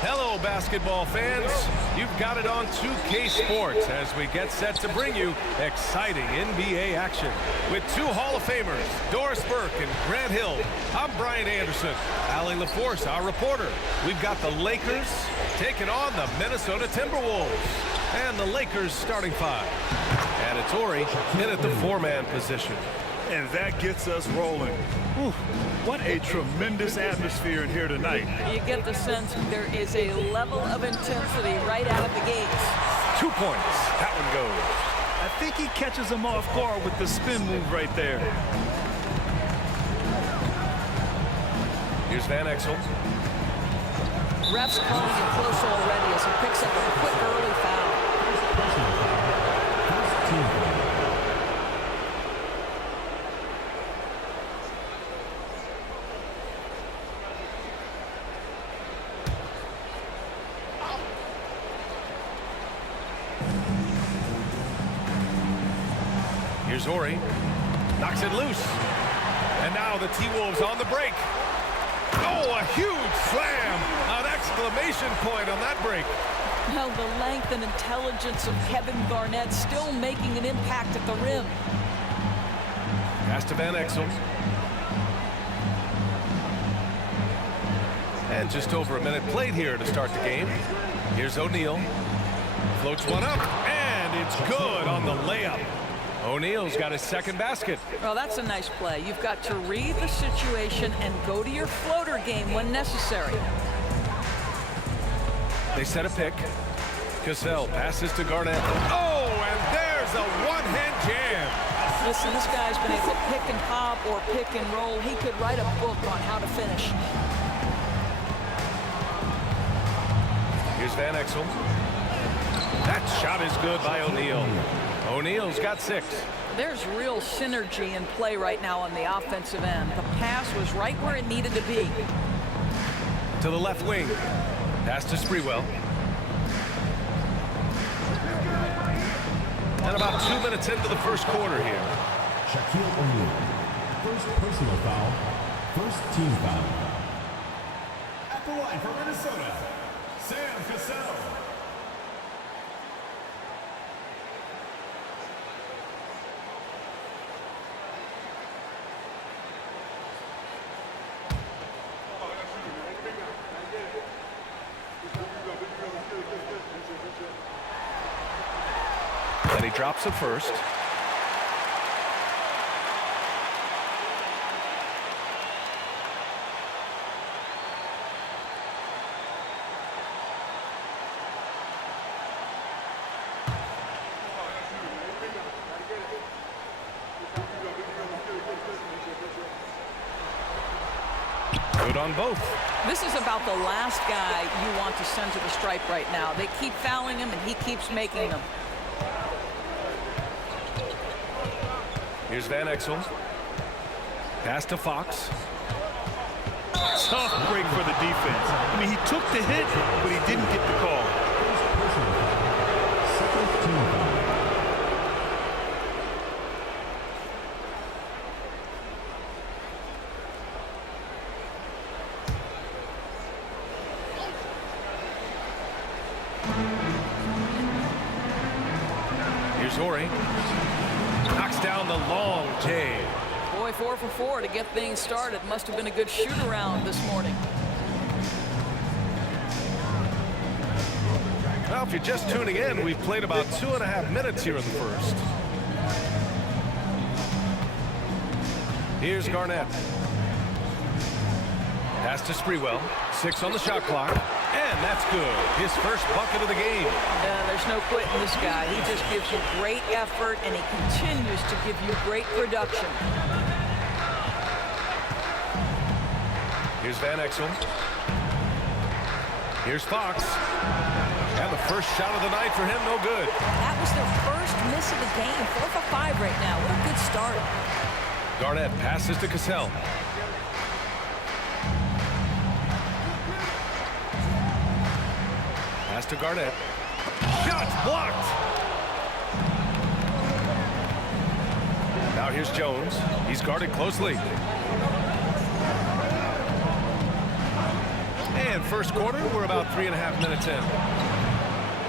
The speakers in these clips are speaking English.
Hello, basketball fans. You've got it on 2K Sports as we get set to bring you exciting NBA action. With two Hall of Famers, Doris Burke and Grant Hill, I'm Brian Anderson. Allie LaForce, our reporter. We've got the Lakers taking on the Minnesota Timberwolves. And the Lakers starting five. And it's Ori in at the four-man position. And that gets us rolling. Whew, what a tremendous atmosphere in here tonight. You get the sense there is a level of intensity right out of the gates. 2 points. That one goes. I think he catches him off guard with the spin move right there. Here's Van Exel. Refs calling it close already as he picks up a quick early foul. Here's Ori. Knocks it loose. And now the T-Wolves on the break. Oh, a huge slam. An exclamation point on that break. Well, the length and intelligence of Kevin Garnett still making an impact at the rim. Pass to Van Exel. And just over a minute played here to start the game. Here's O'Neal. Floats one up, and it's good on the layup. O'Neal's got his second basket. Well, that's a nice play. You've got to read the situation and go to your floater game when necessary. They set a pick. Cassell passes to Garnett. Oh, and there's a one-hand jam. Listen, this guy's been able to pick and pop or pick and roll. He could write a book on how to finish. Here's Van Exel. That shot is good by O'Neal. O'Neal's got 6. There's real synergy in play right now on the offensive end. The pass was right where it needed to be. To the left wing. Pass to Sprewell. And about 2 minutes into the first quarter here. Shaquille O'Neal. First personal foul. First team foul. At the line for Minnesota, Sam Cassell. And he drops it first. Good on both. This is about the last guy you want to send to the stripe right now. They keep fouling him, and he keeps making them. Here's Van Exel. Pass to Fox. Tough break for the defense. I mean, he took the hit, but he didn't get the call. Second team foul. Here's Ori. Knocks down the long J. Boy, 4 for 4 to get things started. Must have been a good shoot-around this morning. Well, if you're just tuning in, we've played about 2.5 minutes here in the first. Here's Garnett. Pass to Sprewell. 6 on the shot clock. And that's good. His first bucket of the game. There's no quitting this guy. He just gives you great effort, and he continues to give you great production. Here's Van Exel. Here's Fox. And the first shot of the night for him, no good. That was their first miss of the game. 4 for 5 right now. What a good start. Garnett passes to Cassell. Pass to Garnett. Shot blocked. Now here's Jones. He's guarded closely. And And first quarter, we're about 3.5 minutes in.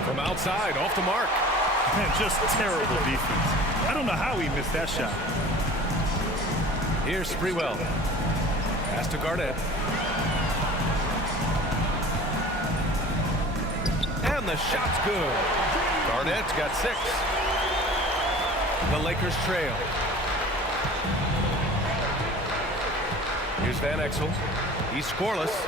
From outside, off the mark. Man, just terrible defense. I don't know how he missed that shot. Here's Sprewell. Pass to Garnett. And the shot's good. Garnett's got 6. The Lakers trail. Here's Van Exel. He's scoreless.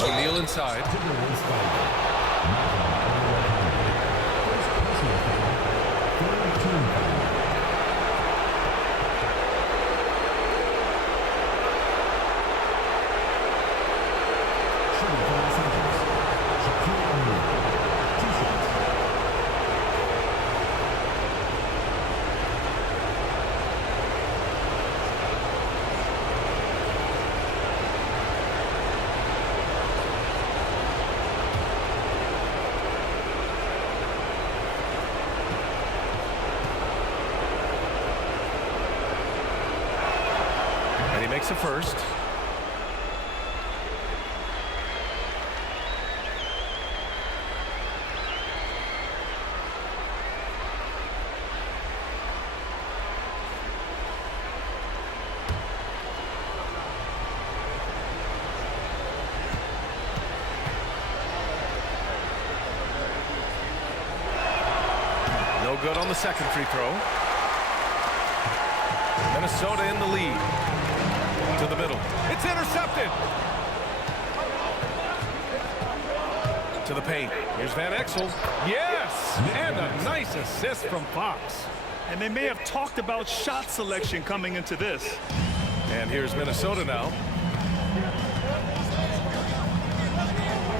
O'Neal inside. Timberwolves foul. First personal foul. Third team foul. Shooting for Los Angeles. Shaquille O'Neal. 2 shots. And he makes the first. No good on the second free throw. Minnesota in the lead. To the middle. It's intercepted. To the paint. Here's Van Exel. Yes! And a nice assist from Fox. And they may have talked about shot selection coming into this. And here's Minnesota now.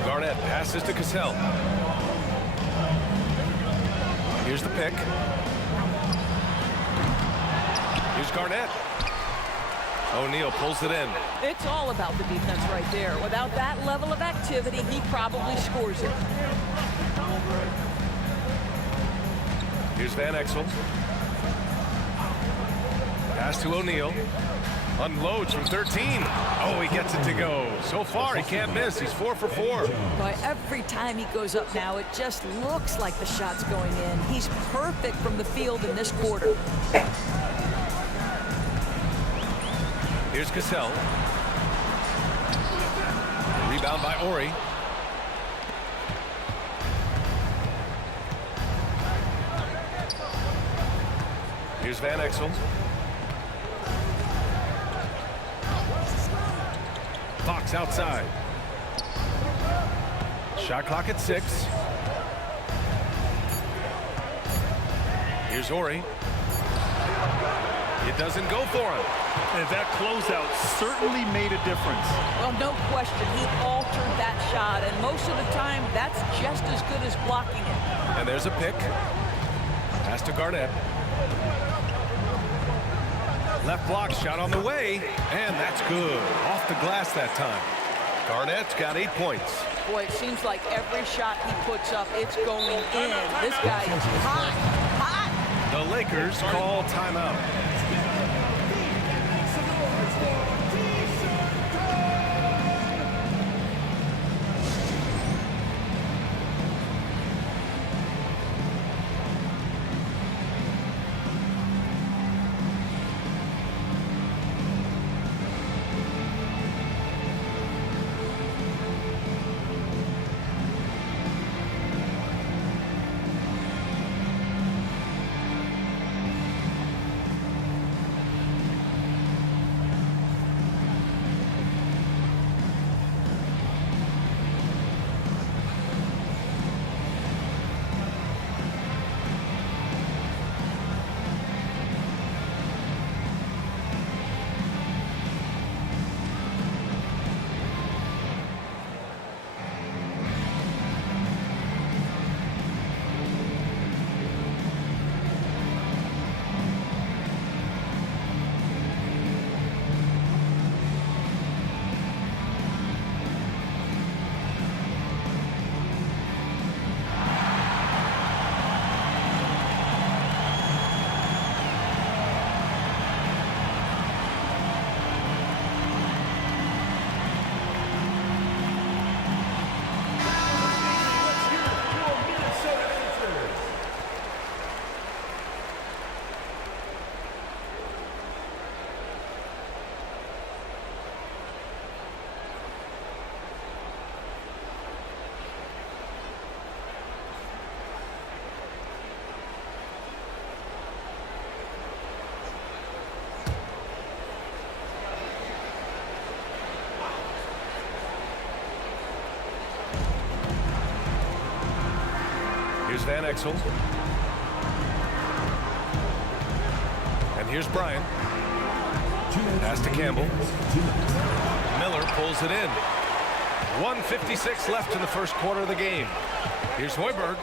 Garnett passes to Cassell. Here's the pick. Here's Garnett. O'Neal pulls it in. It's all about the defense right there. Without that level of activity, he probably scores it. Here's Van Exel. Pass to O'Neal. Unloads from 13. Oh, he gets it to go. So far, he can't miss. He's 4 for 4. Boy, every time he goes up now, it just looks like the shot's going in. He's perfect from the field in this quarter. Here's Cassell. Rebound by Ori. Here's Van Exel. Fox outside. Shot clock at 6. Here's Ori. It doesn't go for him. And that closeout certainly made a difference. Well, no question, he altered that shot, and most of the time, that's just as good as blocking it. And there's a pick. Pass to Garnett. Left block shot on the way, and that's good. Off the glass that time. Garnett's got 8 points. Boy, it seems like every shot he puts up, it's going in. This guy is hot, hot. The Lakers call timeout. Van Exel. And here's Bryant. Pass to Campbell. Miller pulls it in. 1:56 left in the first quarter of the game. Here's Hoiberg.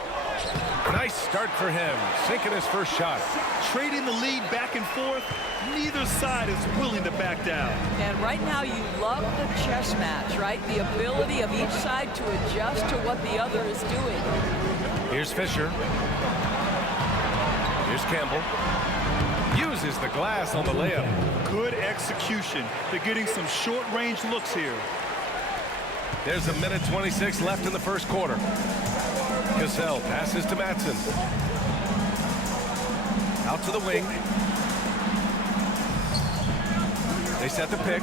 Nice start for him, sinking his first shot. Trading the lead back and forth, neither side is willing to back down. And right now you love the chess match, right? The ability of each side to adjust to what the other is doing. Here's Fisher. Here's Campbell. Uses the glass on the layup. Good execution. They're getting some short-range looks here. There's a minute 26 left in the first quarter. Cassell passes to Matson. Out to the wing. They set the pick.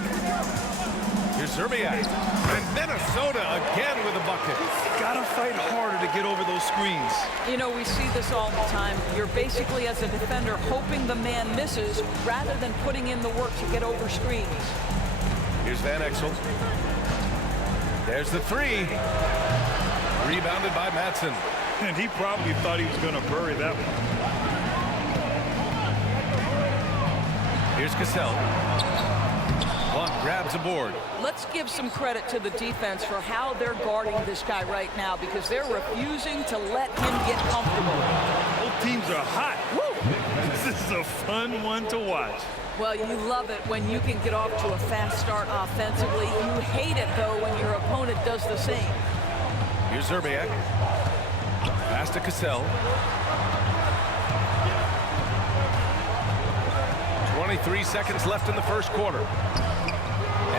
Here's Zerbiak. And Minnesota again with a bucket. Gotta fight harder to get over those screens. You know, we see this all the time. You're basically, as a defender, hoping the man misses rather than putting in the work to get over screens. Here's Van Exel. There's the three. Rebounded by Matson. And he probably thought he was going to bury that one. Here's Cassell. Blunt grabs a board. Let's give some credit to the defense for how they're guarding this guy right now, because they're refusing to let him get comfortable. Both teams are hot. Woo! This is a fun one to watch. Well, you love it when you can get off to a fast start offensively. You hate it, though, when your opponent does the same. Here's Zerbiak. Pass to Cassell. 23 seconds left in the first quarter.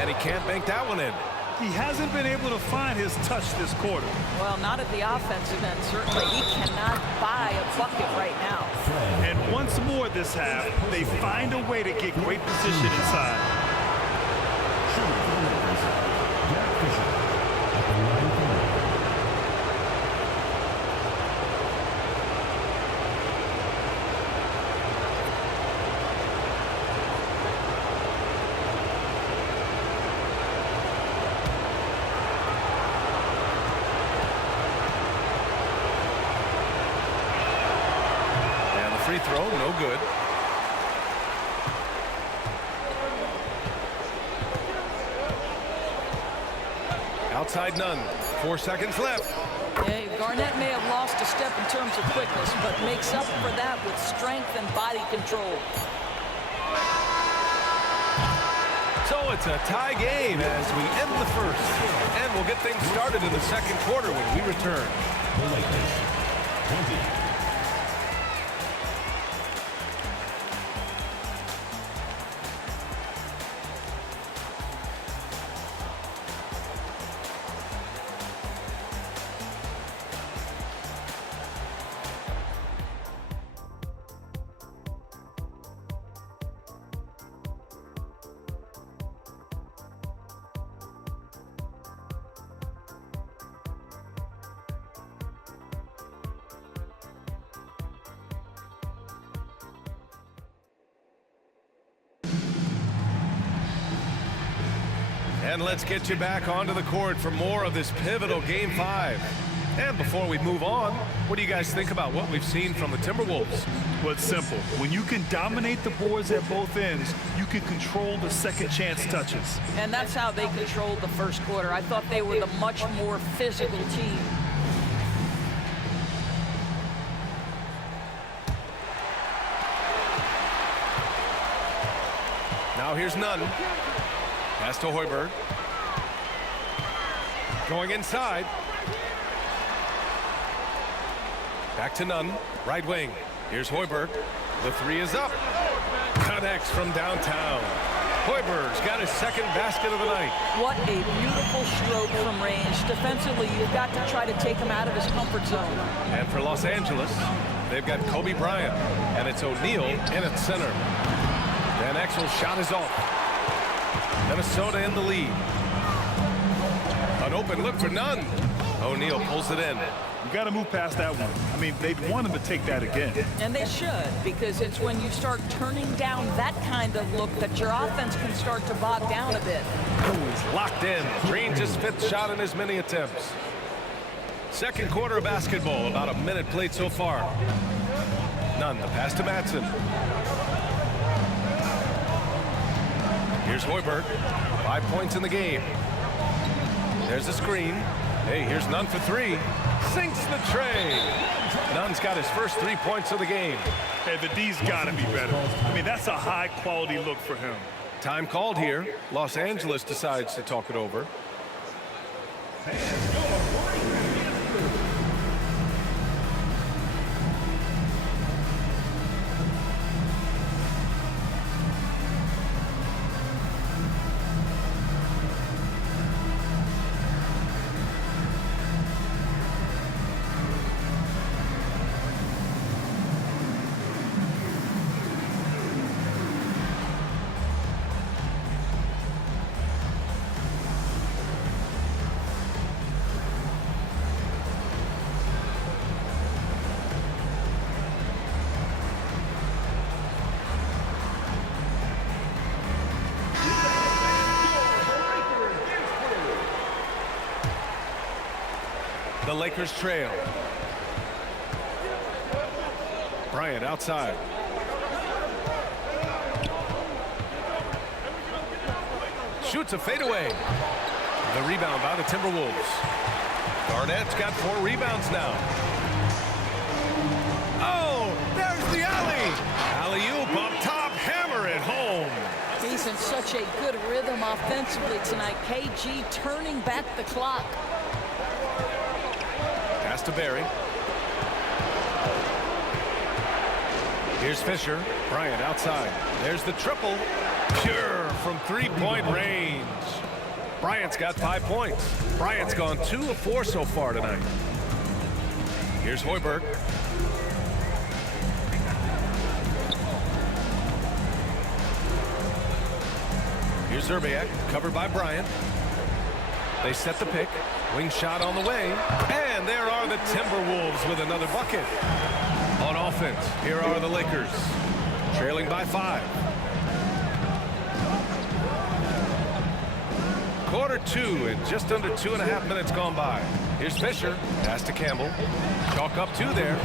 And he can't bank that one in. He hasn't been able to find his touch this quarter. Well, not at the offensive end, certainly. He cannot buy a bucket right now. And once more this half, they find a way to get great position inside. Free throw, no good. Outside none. 4 seconds left. Yeah, Garnett may have lost a step in terms of quickness, but makes up for that with strength and body control. So it's a tie game as we end the first. And we'll get things started in the second quarter when we return. The Lakers, 20. And let's get you back onto the court for more of this pivotal Game 5. And before we move on, what do you guys think about what we've seen from the Timberwolves? Well, it's simple. When you can dominate the boards at both ends, you can control the second chance touches. And that's how they controlled the first quarter. I thought they were the much more physical team. Now here's Nunn. Pass to Hoiberg. Going inside. Back to Nunn. Right wing. Here's Hoiberg. The three is up. Connects from downtown. Hoiberg's got his second basket of the night. What a beautiful stroke from range. Defensively, you've got to try to take him out of his comfort zone. And for Los Angeles, they've got Kobe Bryant. And it's O'Neal in at center. Van Exel's shot is off. Minnesota in the lead. An open look for Nunn. O'Neal pulls it in. You got to move past that one. I mean, they'd want him to take that again. And they should, because it's when you start turning down that kind of look that your offense can start to bog down a bit. Oh, he's locked in. Drains his fifth shot in as many attempts. Second quarter of basketball, about a minute played so far. Nunn, the pass to Madsen. Here's Hoiberg, 5 points in the game. There's a screen. Hey, here's Nunn for three. Sinks the tray. Nunn's got his first 3 points of the game. Hey, the D's got to be better. I mean, that's a high-quality look for him. Time called here. Los Angeles decides to talk it over. The Lakers trail. Bryant outside. Shoots a fadeaway. The rebound by the Timberwolves. Garnett's got 4 rebounds now. Oh, there's the alley. Alley-oop up top, hammer it home. He's in such a good rhythm offensively tonight. KG turning back the clock. Pass to Barry. Here's Fisher. Bryant outside. There's the triple. Pure from three-point range. Bryant's got 5 points. Bryant's gone 2 of 4 so far tonight. Here's Hoiberg. Here's Zerbiak, covered by Bryant. They set the pick. Wing shot on the way. And there are the Timberwolves with another bucket. On offense, here are the Lakers, trailing by 5. Quarter 2 and just under 2.5 minutes gone by. Here's Fisher. Pass to Campbell. Chalk up 2 there.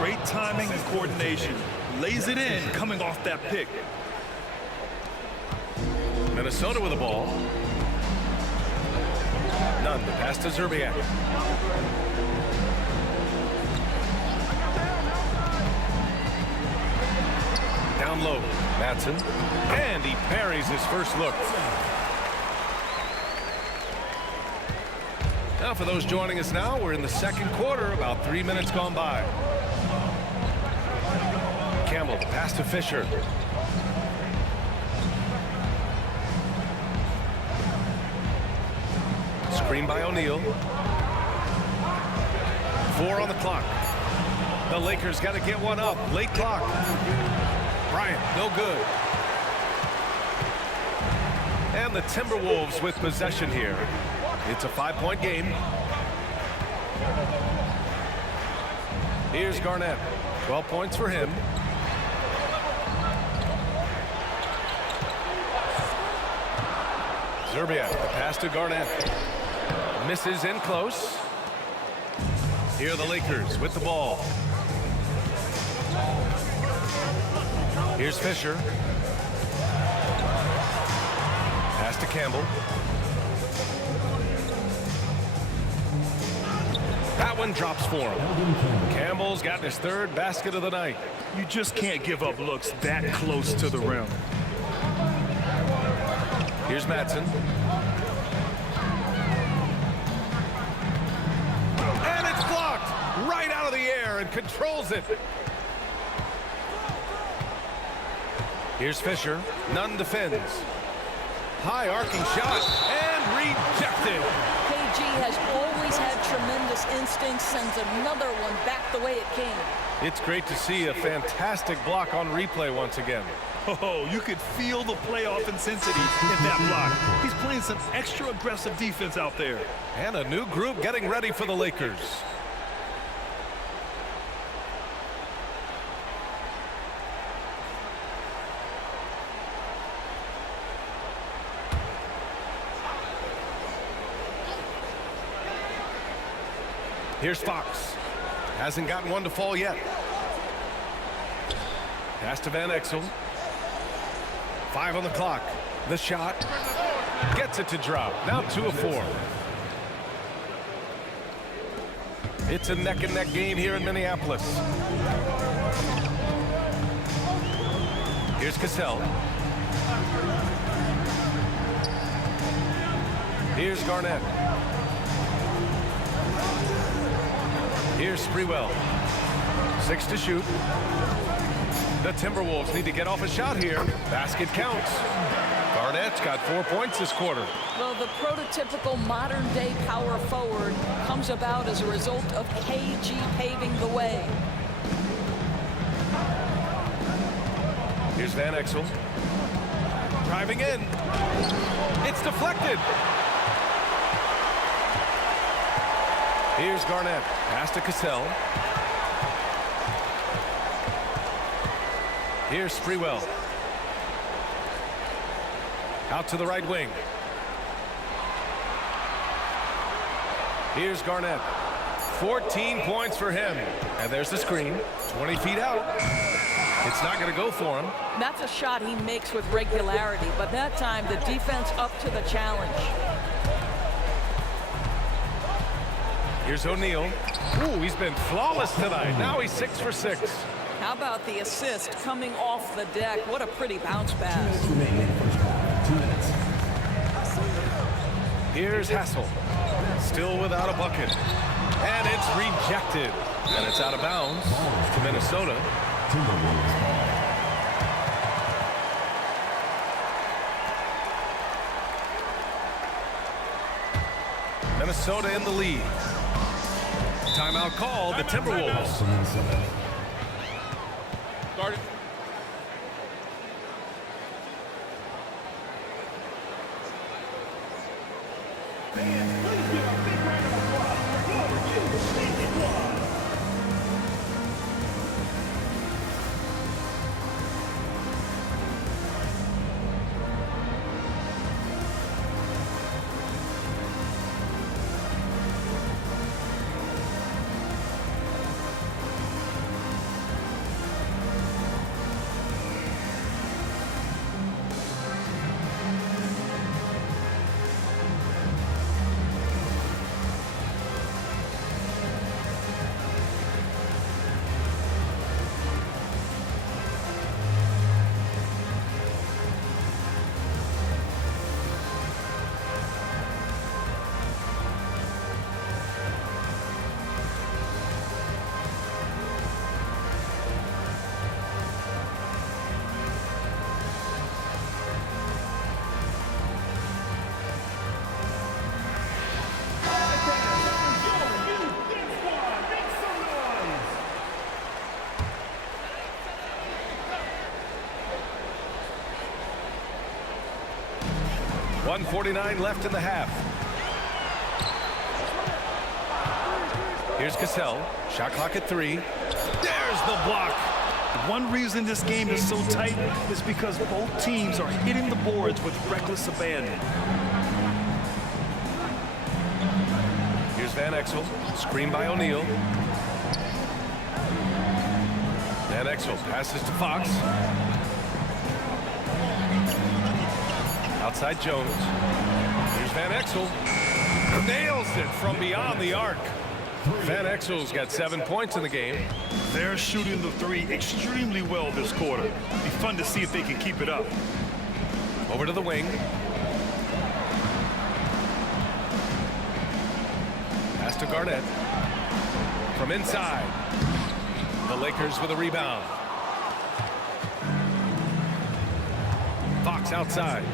Great timing and coordination. Lays it in coming off that pick. Minnesota with the ball. Nunn, the pass to Zerbiak. Down low, Madsen. And he parries his first look. Now for those joining us now, we're in the second quarter, about 3 minutes gone by. Campbell, the pass to Fisher. Screen by O'Neal. 4 on the clock. The Lakers got to get one up. Late clock. Bryant, no good. And the Timberwolves with possession here. It's a 5-point game. Here's Garnett. 12 points for him. Zerbiak, the pass to Garnett. Misses in close. Here are the Lakers with the ball. Here's Fisher. Pass to Campbell. That one drops for him. Campbell's got his 3rd basket of the night. You just can't give up looks that close to the rim. Here's Madsen. And it's blocked right out of the air and controls it. Here's Fisher. Nunn defends. High arcing shot and rejected. KG has always had tremendous instincts, sends another one back the way it came. It's great to see a fantastic block on replay once again. Oh, you could feel the playoff intensity in that block. He's playing some extra aggressive defense out there. And a new group getting ready for the Lakers. Here's Fox. Hasn't gotten one to fall yet. Pass to Van Exel. 5 on the clock. The shot. Gets it to drop. Now 2 of 4. It's a neck-and-neck game here in Minneapolis. Here's Cassell. Here's Garnett. Here's Sprewell. 6 to shoot. The Timberwolves need to get off a shot here. Basket counts. Garnett's got 4 points this quarter. Well, the prototypical modern-day power forward comes about as a result of KG paving the way. Here's Van Exel. Driving in. It's deflected. Here's Garnett. Pass to Cassell. Here's Sprewell. Out to the right wing. Here's Garnett. 14 points for him. And there's the screen. 20 feet out. It's not going to go for him. That's a shot he makes with regularity, but that time the defense up to the challenge. Here's O'Neal. Ooh, he's been flawless tonight. Now he's 6 for 6. How about the assist coming off the deck? What a pretty bounce pass. 2 minutes remaining in the first half. 2 minutes. Here's Hassel. Still without a bucket. And it's rejected. And it's out of bounds to Minnesota. Timberwolves ball. Minnesota in the lead. Timeout called. The Timberwolves. For Minnesota. Started. .149 left in the half. Here's Cassell. Shot clock at 3. There's the block. One reason this game is so tight is because both teams are hitting the boards with reckless abandon. Here's Van Exel. Screen by O'Neal. Van Exel passes to Fox. Outside Jones. Here's Van Exel. Nails it from beyond the arc. Van Exel's got 7 points in the game. They're shooting the 3 extremely well this quarter. Be fun to see if they can keep it up. Over to the wing. Pass to Garnett. From inside. The Lakers with a rebound. Fox outside.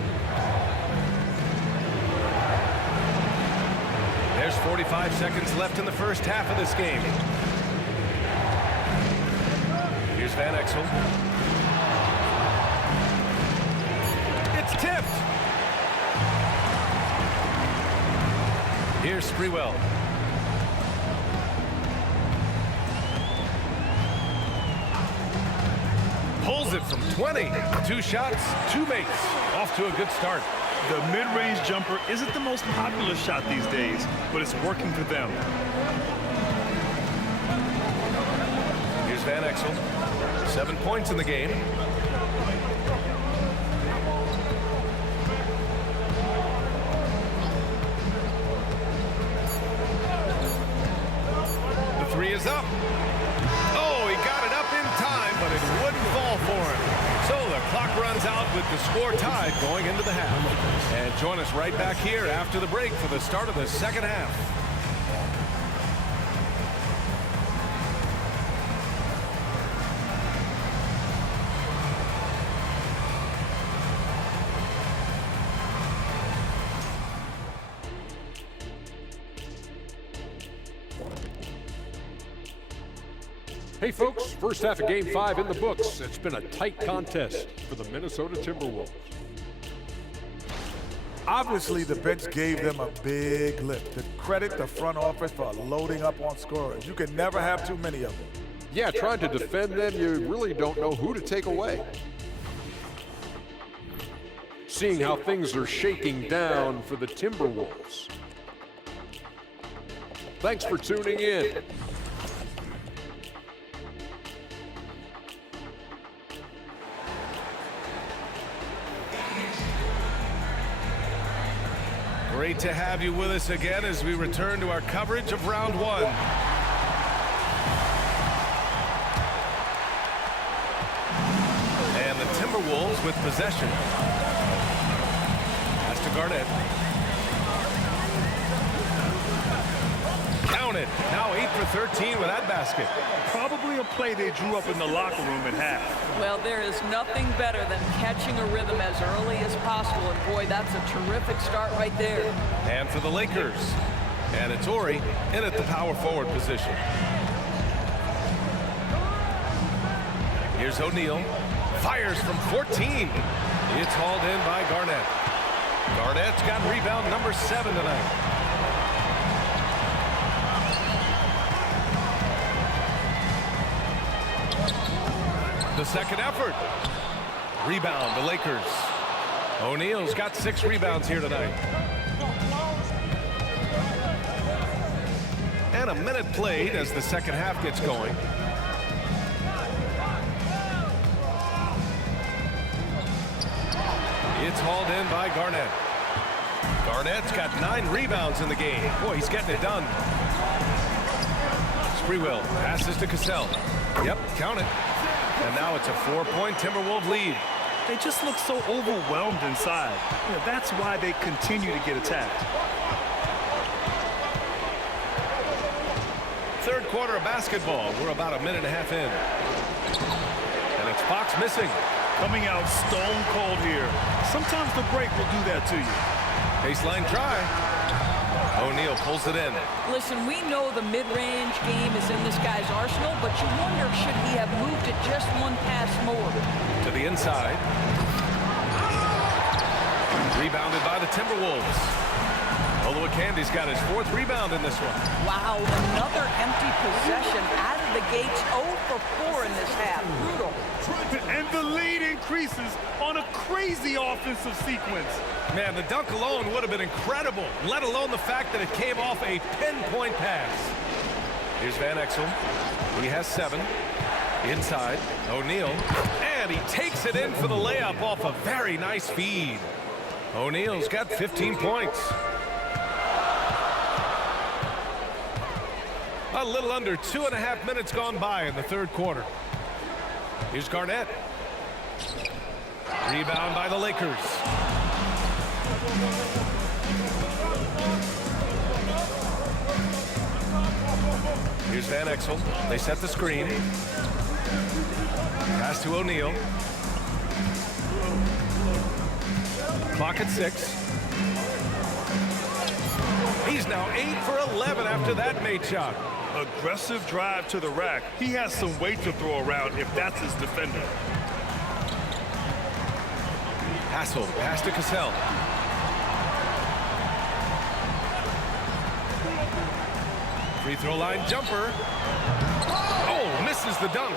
There's 45 seconds left in the first half of this game. Here's Van Exel. It's tipped. Here's Sprewell. Pulls it from 20. 2 shots, 2 makes. Off to a good start. The mid-range jumper isn't the most popular shot these days, but it's working for them. Van Exel. 7 points in the game. The three is up. Oh, he got it up in time, but it wouldn't fall for him. So the clock runs out with the score tied going into the half. And join us right back here after the break for the start of the second half. Hey folks, first half of Game 5 in the books. It's been a tight contest for the Minnesota Timberwolves. Obviously, the bench gave them a big lift. To credit the front office for loading up on scorers. You can never have too many of them. Yeah, trying to defend them, you really don't know who to take away. Seeing how things are shaking down for the Timberwolves. Thanks for tuning in. Great to have you with us again as we return to our coverage of round one. And the Timberwolves with possession. Pass to Garnett. Count it. Now 8 for 13 with that basket. Probably a play they drew up in the locker room at half. Well, there is nothing better than catching a rhythm as early as possible. And boy, that's a terrific start right there. And for the Lakers. And it's Ori in at the power forward position. Here's O'Neal. Fires from 14. It's hauled in by Garnett. Garnett's got rebound number 7 tonight. The second effort. Rebound, the Lakers. O'Neal's got 6 rebounds here tonight. And a minute played as the second half gets going. It's hauled in by Garnett. Garnett's got 9 rebounds in the game. Boy, he's getting it done. Sprewell passes to Cassell. Yep, count it. And now it's a 4-point Timberwolves lead. They just look so overwhelmed inside. You know, that's why they continue to get attacked. Third quarter of basketball. We're about a minute and a half in. And it's Fox missing. Coming out stone cold here. Sometimes the break will do that to you. Baseline try. O'Neal pulls it in. Listen, we know the mid-range game is in this guy's arsenal, but you wonder, should he have moved it just one pass more? To the inside. Rebounded by the Timberwolves. Oluwakandi's got his 4th rebound in this one. Wow, another empty possession out of the gates. 0 for 4 in this half. Brutal. And the lead increases on a crazy offensive sequence. Man, the dunk alone would have been incredible, let alone the fact that it came off a pinpoint pass. Here's Van Exel. He has 7. Inside, O'Neal. And he takes it in for the layup off a very nice feed. O'Neal's got 15 points. A little under 2.5 minutes gone by in the third quarter. Here's Garnett. Rebound by the Lakers. Here's Van Exel. They set the screen. Pass to O'Neal. Clock at 6. He's now 8 for 11 after that made shot. Aggressive drive to the rack. He has some weight to throw around if that's his defender. Hassel, pass to Cassell. Free throw line jumper. Oh, misses the dunk.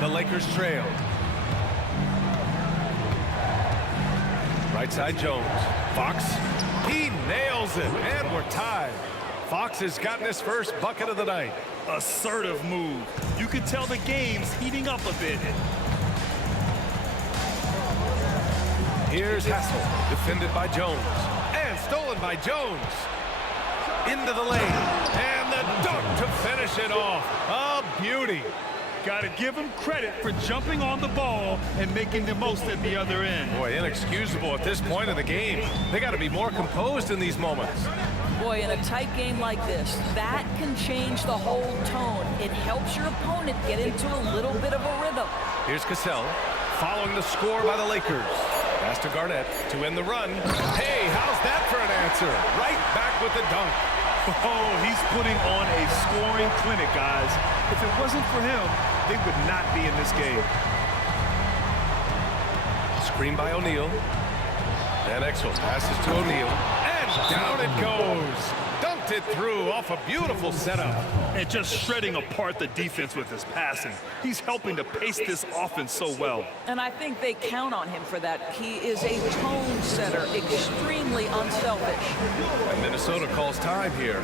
The Lakers trail. Right side Jones. Fox. He nails it, and we're tied. Fox has gotten his first bucket of the night. Assertive move. You can tell the game's heating up a bit. Here's Hassel, defended by Jones. And stolen by Jones. Into the lane. And the dunk to finish it off. A beauty. Got to give him credit for jumping on the ball and making the most at the other end. Boy, inexcusable at this point of the game. They got to be more composed in these moments. Boy, in a tight game like this, that can change the whole tone. It helps your opponent get into a little bit of a rhythm. Here's Cassell, following the score by the Lakers. Pass to Garnett to end the run. Hey, how's that for an answer? Right back with the dunk. Oh, he's putting on a scoring clinic, guys. If it wasn't for him, they would not be in this game. Screen by O'Neal. Van Exel passes to O'Neal. And down it goes. Dunked it through off a beautiful setup. And just shredding apart the defense with his passing. He's helping to pace this offense so well. And I think they count on him for that. He is a tone setter, extremely unselfish. And Minnesota calls time here.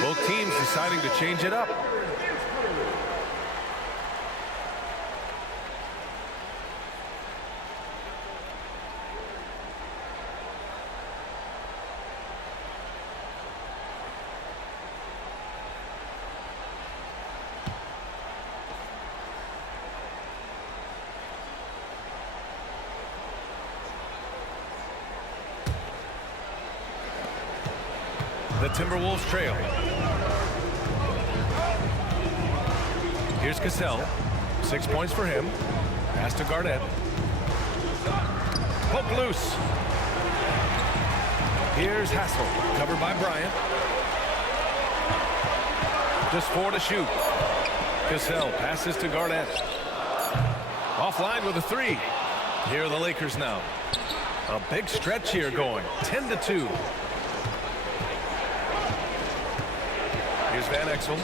Both teams deciding to change it up. The Timberwolves trail. Here's Cassell. 6 points for him. Pass to Garnett. Poke loose. Here's Hassel. Covered by Bryant. Just 4 to shoot. Cassell passes to Garnett. Offline with a 3. Here are the Lakers now. A big stretch here going. 10-2. Here's Van Exel.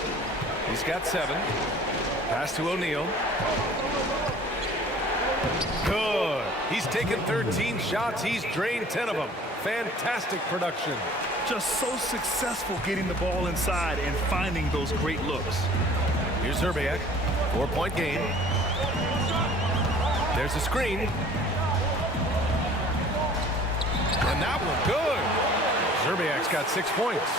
He's got 7. Pass to O'Neal. Good. He's taken 13 shots. He's drained 10 of them. Fantastic production. Just so successful getting the ball inside and finding those great looks. Here's Zerbiak. 4-point game. There's a screen. And that one good. Zerbiak's got 6 points.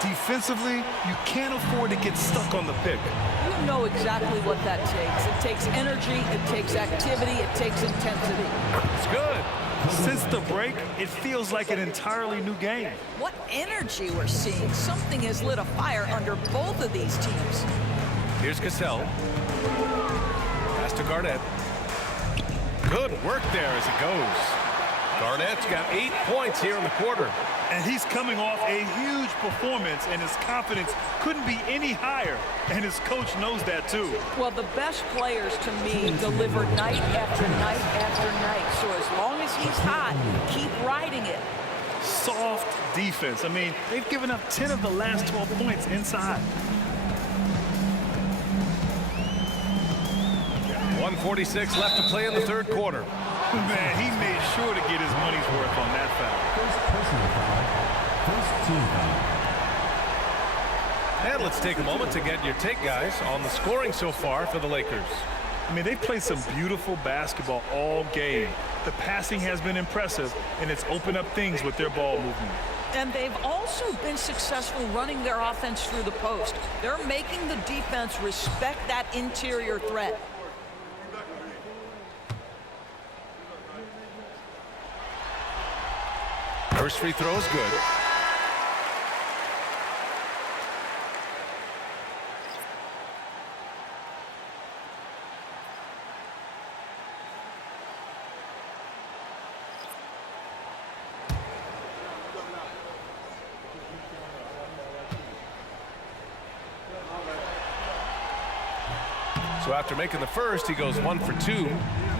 Defensively, you can't afford to get stuck on the pick. You know exactly what that takes. It takes energy, it takes activity, it takes intensity. It's good. Since the break, it feels like an entirely new game. What energy we're seeing. Something has lit a fire under both of these teams. Here's Cassell. Pass to Garnett. Good work there as it goes. Garnett's got 8 points here in the quarter. And he's coming off a huge performance, and his confidence couldn't be any higher. And his coach knows that, too. Well, the best players, to me, deliver night after night after night. So as long as he's hot, keep riding it. Soft defense. I mean, they've given up 10 of the last 12 points inside. 1:46 left to play in the third quarter. Man, he made sure to get his money's worth on that foul. First personal foul. First team foul. And let's take a moment to get your take, guys, on the scoring so far for the Lakers. I mean, they've played some beautiful basketball all game. The passing has been impressive, and it's opened up things with their ball movement. And they've also been successful running their offense through the post. They're making the defense respect that interior threat. First free throw is good. So after making the first, he goes 1 for 2.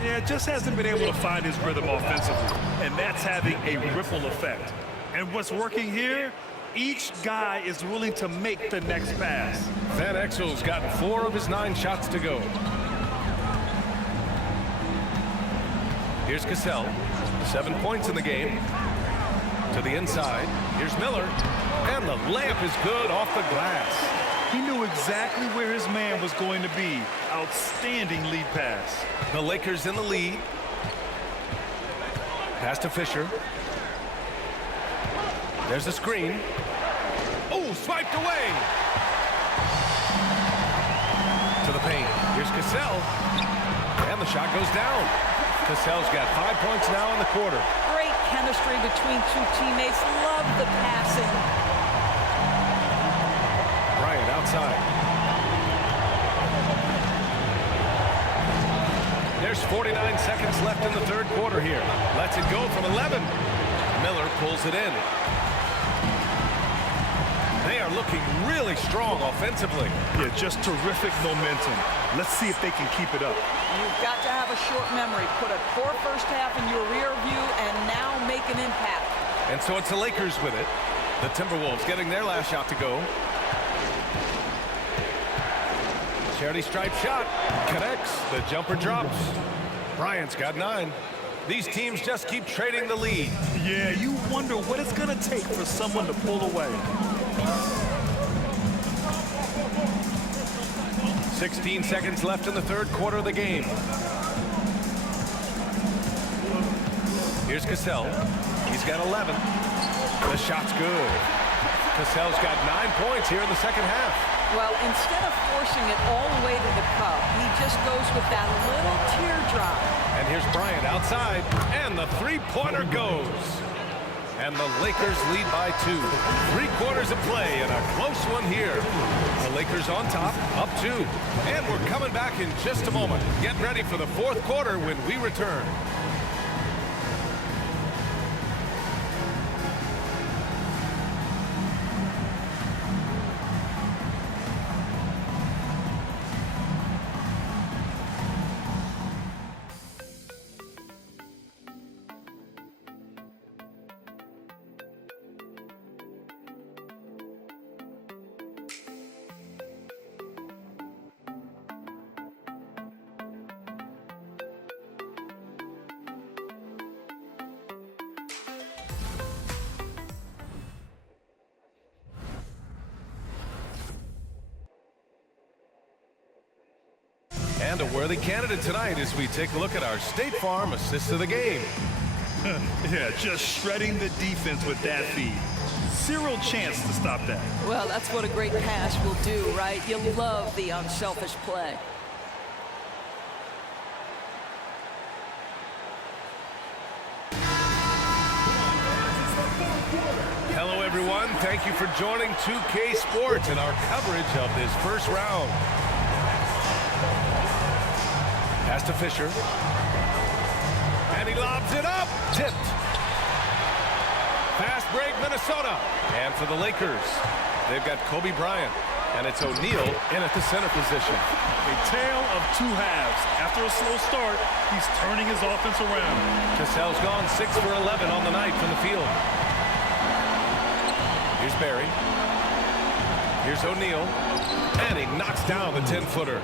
Yeah, just hasn't been able to find his rhythm offensively, and that's having a ripple effect. And what's working here, each guy is willing to make the next pass. Van Exel's gotten 4 of his 9 shots to go. Here's Cassell, 7 points in the game. To the inside, here's Miller, and the layup is good off the glass. He knew exactly where his man was going to be. Outstanding lead pass. The Lakers in the lead. Pass to Fisher. There's a screen. Oh, swiped away. To the paint. Here's Cassell. And the shot goes down. Cassell's got 5 points now in the quarter. Great chemistry between two teammates. Love the passing. Bryant outside. There's 49 seconds left in the third quarter here. Lets it go from 11. Miller pulls it in. They are looking really strong offensively. Yeah, just terrific momentum. Let's see if they can keep it up. You've got to have a short memory. Put a poor first half in your rear view and now make an impact. And so it's the Lakers with it. The Timberwolves getting their last shot to go. Charity stripe shot. Connects. The jumper drops. Bryant's got 9. These teams just keep trading the lead. Yeah, you wonder what it's going to take for someone to pull away. 16 seconds left in the third quarter of the game. Here's Cassell. He's got 11. The shot's good. Cassell's got 9 points here in the second half. Well, instead of forcing it all the way to the cup, he just goes with that little teardrop. And here's Bryant outside, and the three-pointer goes. And the Lakers lead by 2. 3 quarters of play and a close one here. The Lakers on top, up 2. And we're coming back in just a moment. Get ready for the fourth quarter when we return. And a worthy candidate tonight as we take a look at our State Farm assist of the game. Yeah, just shredding the defense with that feed. Zero chance to stop that. Well, that's what a great pass will do, right? You love the unselfish play. Hello, everyone. Thank you for joining 2K Sports and our coverage of this first round. Pass to Fisher. And he lobs it up. Tipped. Fast break, Minnesota. And for the Lakers, they've got Kobe Bryant. And it's O'Neal in at the center position. A tale of 2 halves. After a slow start, he's turning his offense around. Cassell's gone 6 for 11 on the night from the field. Here's Barry. Here's O'Neal. And he knocks down the 10-footer.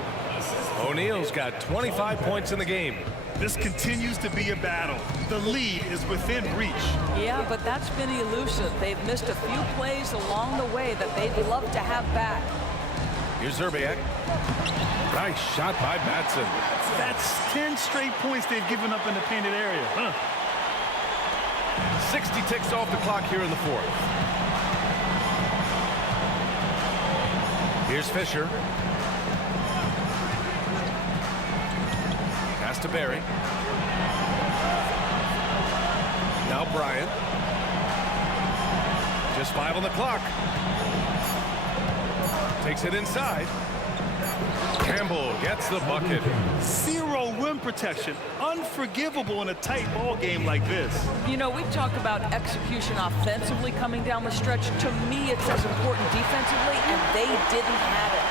O'Neal's got 25 points in the game. This continues to be a battle. The lead is within reach. Yeah, but that's been elusive. They've missed a few plays along the way that they'd love to have back. Here's Zerbiak. Nice shot by Madsen. That's 10 straight points they've given up in the painted area. 60 ticks off the clock here in the fourth. Here's Fisher. Pass to Barry. Now Bryant. Just 5 on the clock. Takes it inside. Campbell gets the bucket. Zero rim protection. Unforgivable in a tight ball game like this. You know, we talk about execution offensively coming down the stretch. To me, it's as important defensively, and they didn't have it.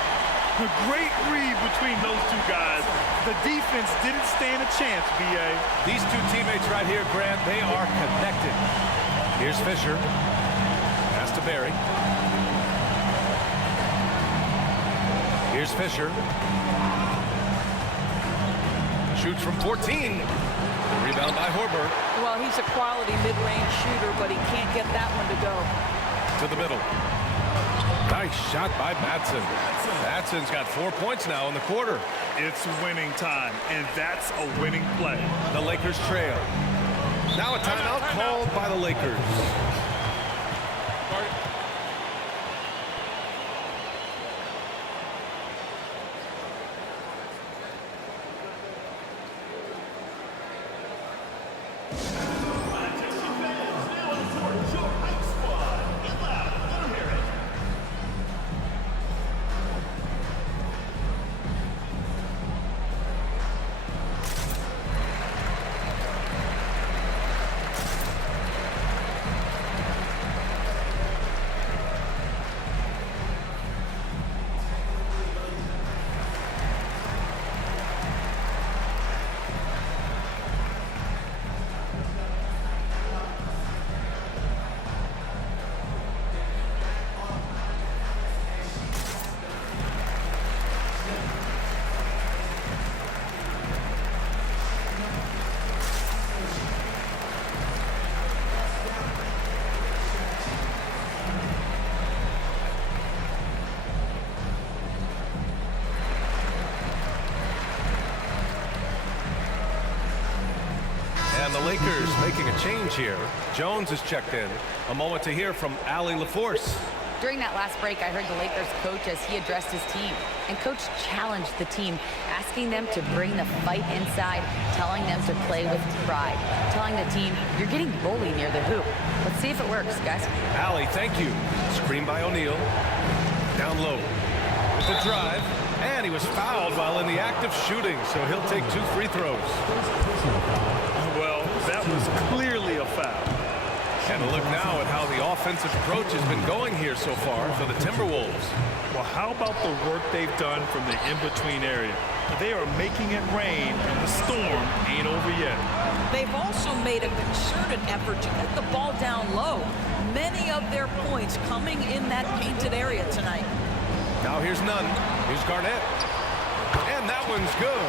A great read between those two guys. The defense didn't stand a chance, B.A. These two teammates right here, Grant, they are connected. Here's Fisher. Pass to Barry. Here's Fisher. Shoots from 14. Rebound by Horberg. Well, he's a quality mid-range shooter, but he can't get that one to go. To the middle. Nice shot by Madsen. Madsen's got 4 points now in the quarter. It's winning time, and that's a winning play. The Lakers trail. Now a timeout called by the Lakers. And the Lakers making a change here. Jones is checked in. A moment to hear from Allie LaForce. During that last break, I heard the Lakers coach as he addressed his team. And coach challenged the team, asking them to bring the fight inside, telling them to play with pride, telling the team, you're getting bullied near the hoop. Let's see if it works, guys. Allie, thank you. Screen by O'Neal. Down low. With the drive. And he was fouled while in the act of shooting, so he'll take 2 free throws. Well, that was clearly a foul. And a look now at how the offensive approach has been going here so far for the Timberwolves. Well, how about the work they've done from the in-between area? They are making it rain, and the storm ain't over yet. They've also made a concerted effort to get the ball down low. Many of their points coming in that painted area tonight. Now here's Nunn. Here's Garnett. And that one's good.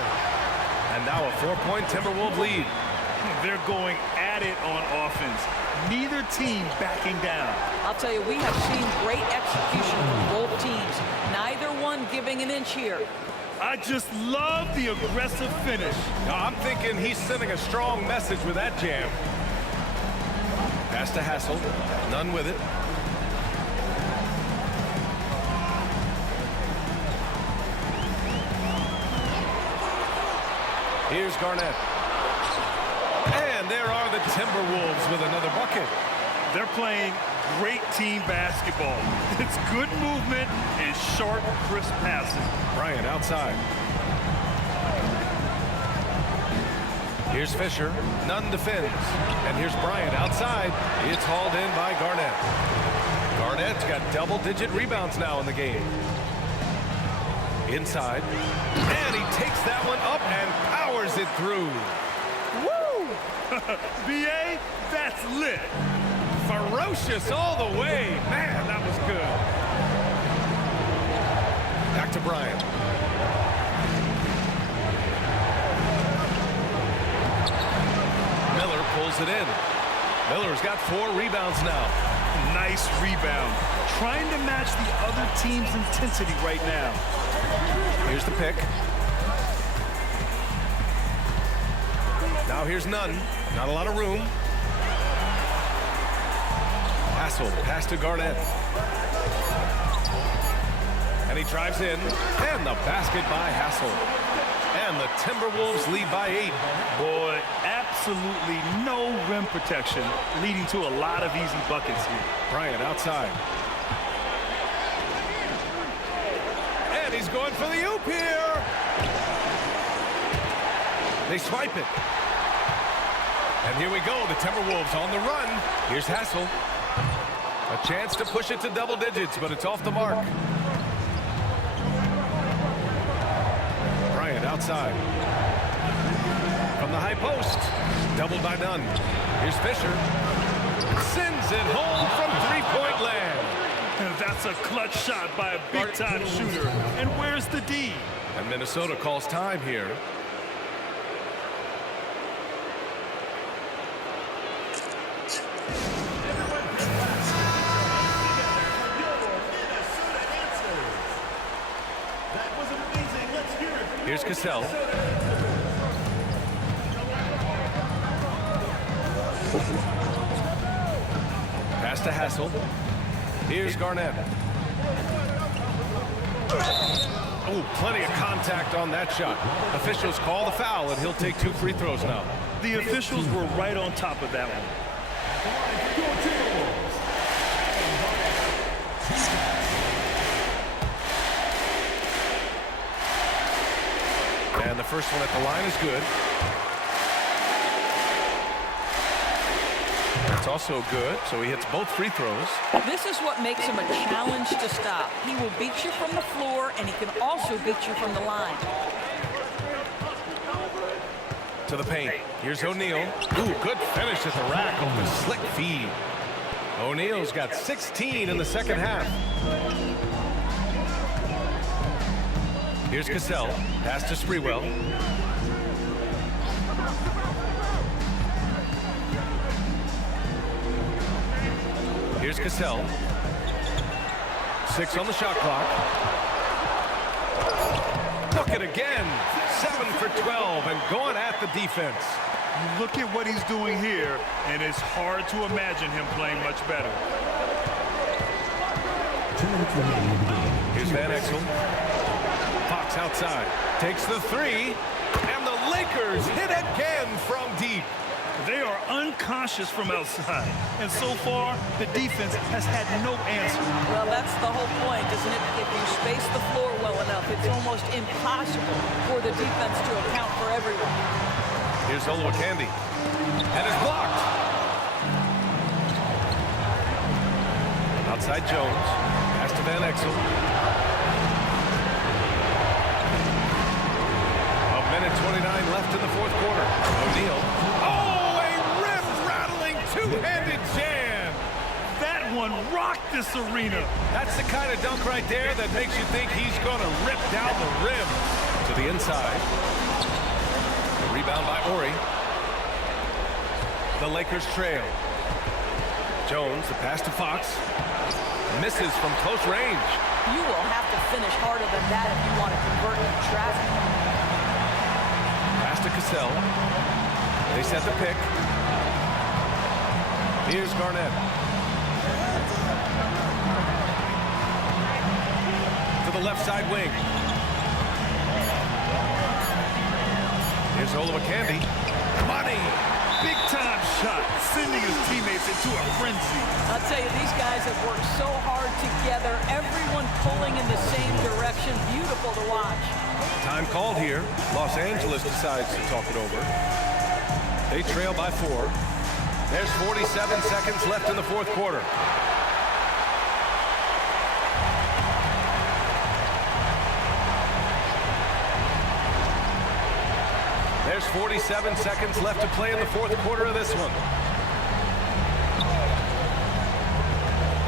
And now a 4-point Timberwolves lead. They're going at it on offense. Neither team backing down. I'll tell you, we have seen great execution from both teams. Neither one giving an inch here. I just love the aggressive finish. Now, I'm thinking he's sending a strong message with that jam. Pass to Hassel. Nunn with it. Here's Garnett. And there are the Timberwolves with another bucket. They're playing great team basketball. It's good movement and sharp, crisp passing. Bryant outside. Here's Fisher. Nunn defends. And here's Bryant outside. It's hauled in by Garnett. Garnett's got double-digit rebounds now in the game. Inside. And he takes that one up and powers it through. Woo! B.A., that's lit. Ferocious all the way. Man, that was good. Back to Bryant. Miller pulls it in. Miller's got 4 rebounds now. Nice rebound. Trying to match the other team's intensity right now. Here's the pick. Now here's none. Not a lot of room. Hassel, pass to Garnett. And he drives in. And the basket by Hassel. And the Timberwolves lead by 8. Boy, absolutely no rim protection, leading to a lot of easy buckets here. Bryant outside. And he's going for the oop here. They swipe it. And here we go, the Timberwolves on the run. Here's Hassel. A chance to push it to double digits, but it's off the mark. Bryant outside. From the high post. Doubled by Nunn. Here's Fisher. Sends it home from three-point land. And that's a clutch shot by a big-time shooter. And where's the D? And Minnesota calls time here. Here's Cassell. Pass to Hassel. Here's Garnett. Oh, plenty of contact on that shot. Officials call the foul, and he'll take 2 free throws now. The officials were right on top of that one. And the first one at the line is good. It's also good, so he hits both free throws. This is what makes him a challenge to stop. He will beat you from the floor, and he can also beat you from the line. To the paint. Here's O'Neal. Ooh, good finish at the rack on the slick feed. O'Neal's got 16 in the second half. Here's Cassell. Pass to Sprewell. Here's Cassell. 6 on the shot clock. Bucket again. 7 for 12 and going at the defense. You look at what he's doing here, and it's hard to imagine him playing much better. Here's Van Exel. Fox outside. Takes the 3. And the Lakers hit again from deep. They are unconscious from outside, and so far, the defense has had no answer. Well, that's the whole point, isn't it? If you space the floor well enough, it's almost impossible for the defense to account for everyone. Here's Olowokandi. And it's blocked. Outside Jones. Pass to Van Exel. A minute 29 left in the fourth quarter. O'Neal. Oh! Two-handed jam. That one rocked this arena. That's the kind of dunk right there that makes you think he's going to rip down the rim. To the inside. The rebound by Ori. The Lakers trail. Jones, the pass to Fox. Misses from close range. You will have to finish harder than that if you want to convert in traffic. Pass to Cassell. They set the pick. Here's Garnett. To the left side wing. Here's Olowokandi. Money! Big time shot, sending his teammates into a frenzy. I'll tell you, these guys have worked so hard together, everyone pulling in the same direction. Beautiful to watch. Time called here. Los Angeles decides to talk it over. They trail by 4. There's 47 seconds left in the fourth quarter. There's 47 seconds left to play in the fourth quarter of this one.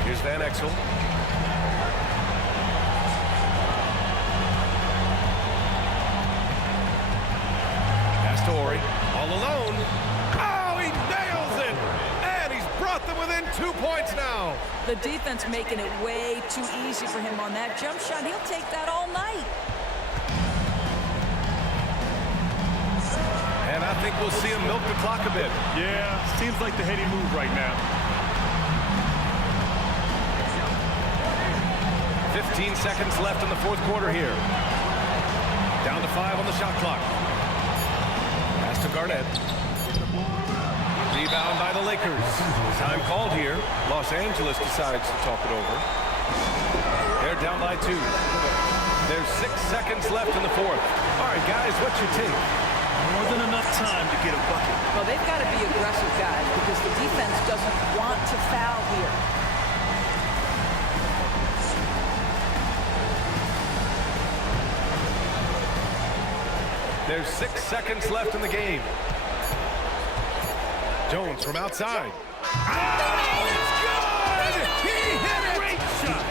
Here's Van Exel. Pass to Ori. All alone. Oh, he nails it! And he's brought got them within 2 points now. The defense making it way too easy for him on that jump shot. He'll take that all night. And I think we'll see him milk the clock a bit. Yeah, seems like the heady move right now. 15 seconds left in the fourth quarter here. Down to 5 on the shot clock. Pass to Garnett. Rebound by the Lakers. Time called here. Los Angeles decides to talk it over. They're down by 2. There's 6 seconds left in the fourth. All right, guys, what's your take? More than enough time to get a bucket. Well, they've got to be aggressive, guys, because the defense doesn't want to foul here. There's 6 seconds left in the game. Jones from outside. Oh, it's good! He hit it! Great shot.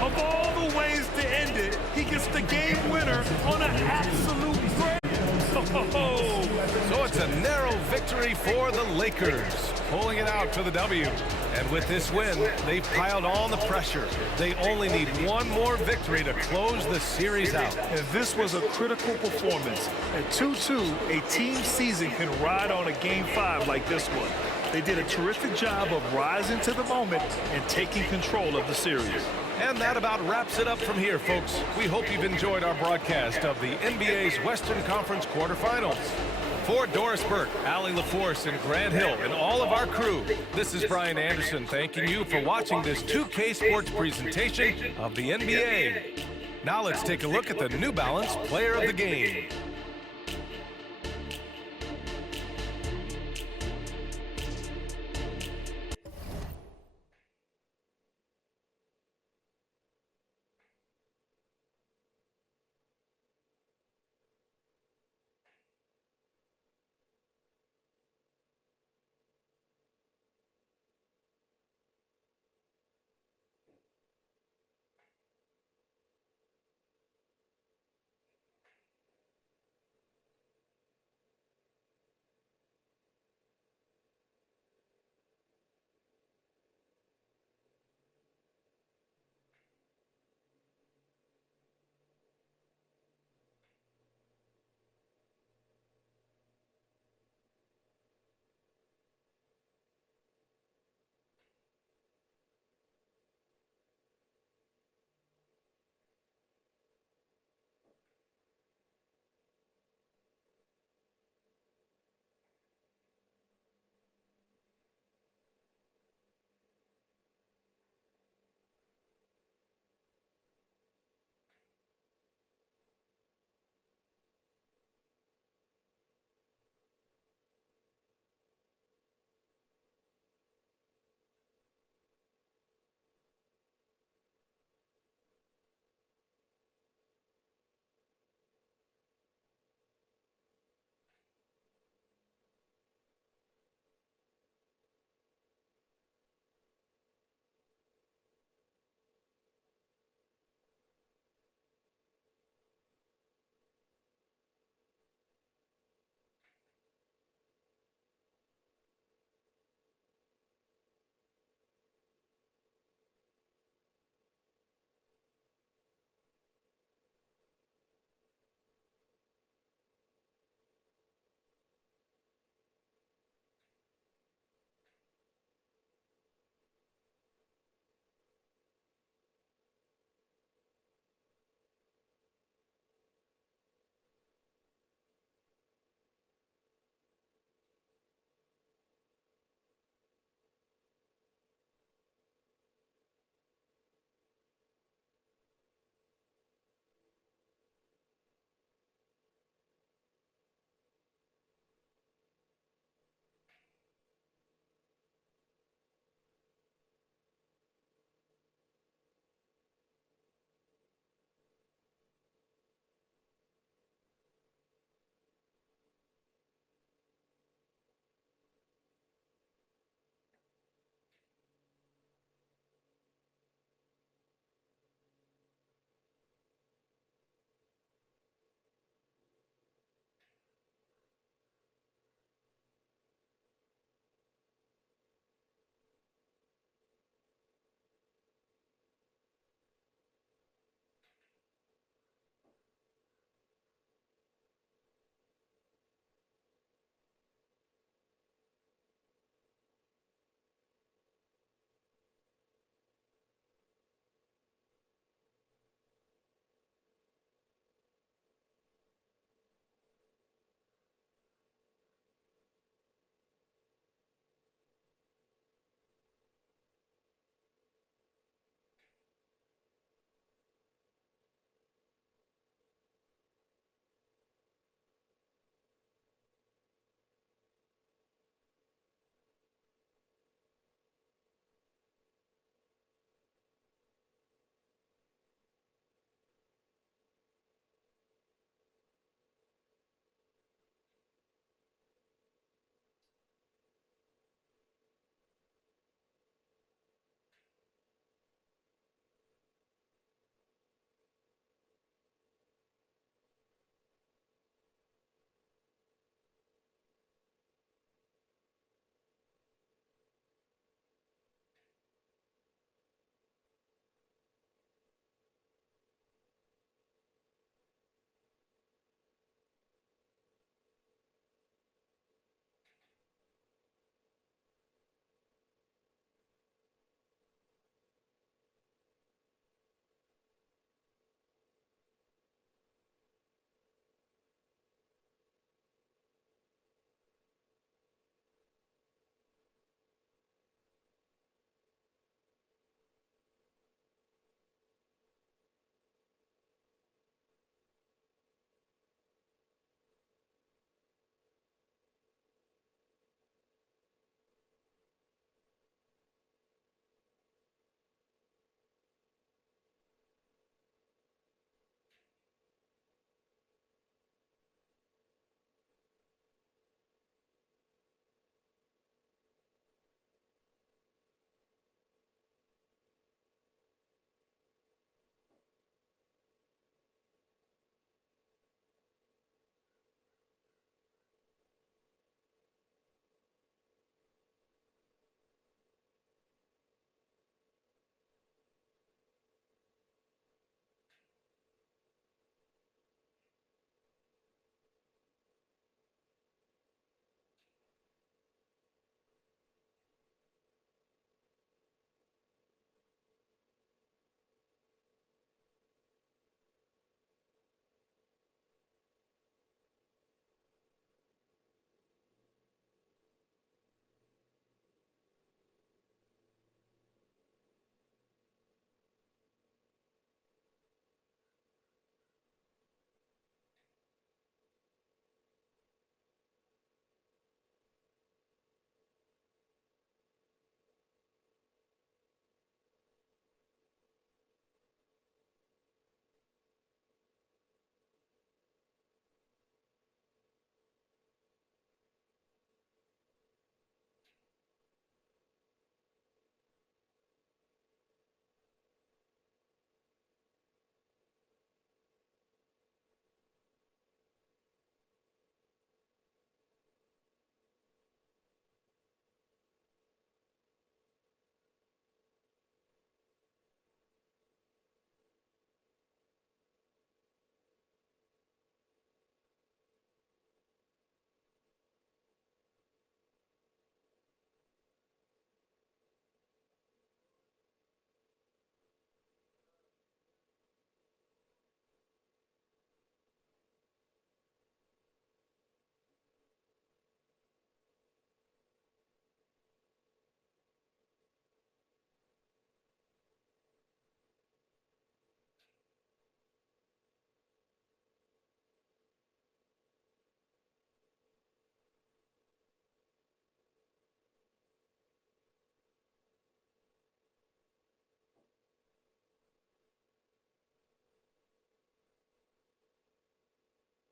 Of all the ways to end it, he gets the game winner on an absolute break. Oh. So it's a narrow victory for the Lakers, pulling it out for the W. And with this win, they've piled on the pressure. They only need one more victory to close the series out. And this was a critical performance. At 2-2, a team season can ride on a Game 5 like this one. They did a terrific job of rising to the moment and taking control of the series. And that about wraps it up from here, folks. We hope you've enjoyed our broadcast of the NBA's Western Conference quarterfinals. For Doris Burke, Allie LaForce, and Grant Hill, and all of our crew, this is Brian Anderson thanking you for watching this 2K Sports presentation of the NBA. Now let's take a look at the New Balance Player of the Game.